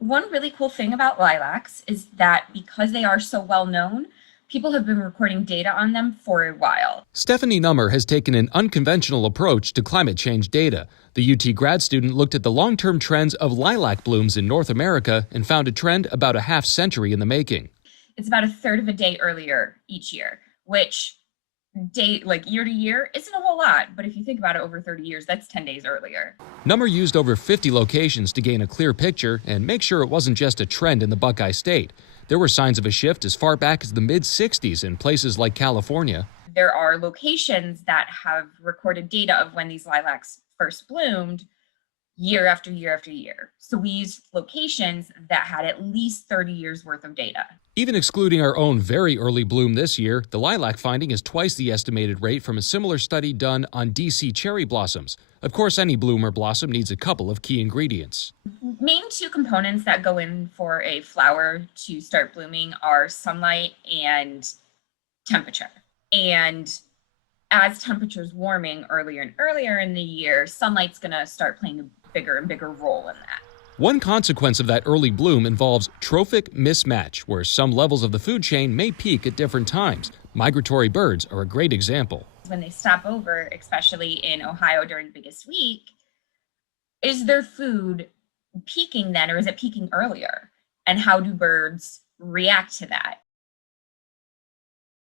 One really cool thing about lilacs is that because they are so well known, people have been recording data on them for a while. Stephanie Nummer has taken an unconventional approach to climate change data. The UT grad student looked at the long-term trends of lilac blooms in North America and found a trend about a half century in the making. It's about a third of a day earlier each year, which year to year isn't a whole lot, but if you think about it over 30 years, that's 10 days earlier. Number used over 50 locations to gain a clear picture and make sure it wasn't just a trend in the Buckeye State. There were signs of a shift as far back as the mid-60s in places like California. There are locations that have recorded data of when these lilacs first bloomed year after year after year. So we used locations that had at least 30 years worth of data. Even excluding our own very early bloom this year, the lilac finding is twice the estimated rate from a similar study done on DC cherry blossoms. Of course, any bloom or blossom needs a couple of key ingredients. Main two components that go in for a flower to start blooming are sunlight and temperature. And as temperature's warming earlier and earlier in the year, sunlight's going to start playing a bigger and bigger role in that. One consequence of that early bloom involves trophic mismatch, where some levels of the food chain may peak at different times. Migratory birds are a great example. When they stop over, especially in Ohio during the biggest week, is their food peaking then, or is it peaking earlier? And how do birds react to that?